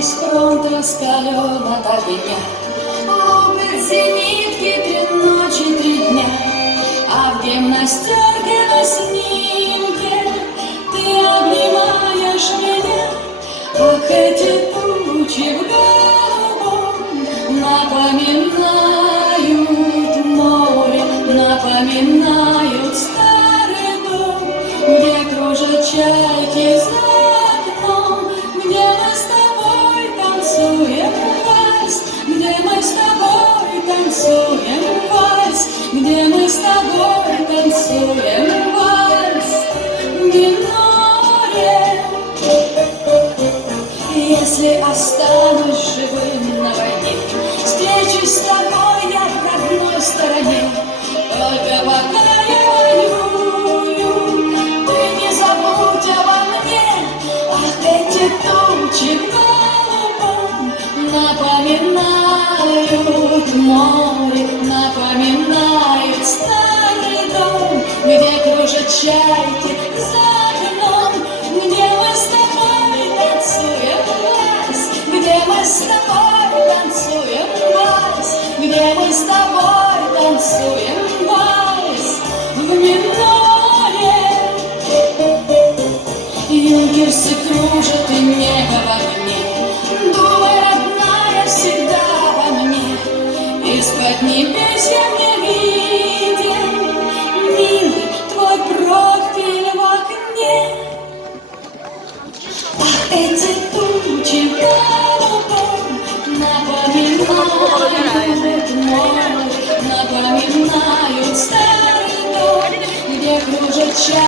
Весь фронт раскален от огня, лупит зенитки 3 ночи, 3 дня. А в гимнастерке на снимке ты обнимаешь меня. Ах, эти тучи в голубом напоминают море, напоминают старый дом, где кружат чайки за окном, где мы с тобой танцуем вальс, где мы с тобой танцуем вальс, где мы с тобой танцуем вальс. Миноре. Если останусь живым на войне, встречусь с тобой я в родной стороне. Только пока я воюю, ты не забудь обо мне. Ах, эти тучи в голубом напоминают море, напоминают старый дом, где кружат чайки за окном, где мы с тобой танцуем вальс, где мы с тобой танцуем вальс, где мы с тобой танцуем вальс в миноре. Юнкерсы кружат и небо в огне, думай, родная, всегда во мне. Из-под небес я не виден, милый, твой профиль в окне. Ах, эти тучи в голубом напоминают море, напоминают старый дом, где кружат чайки.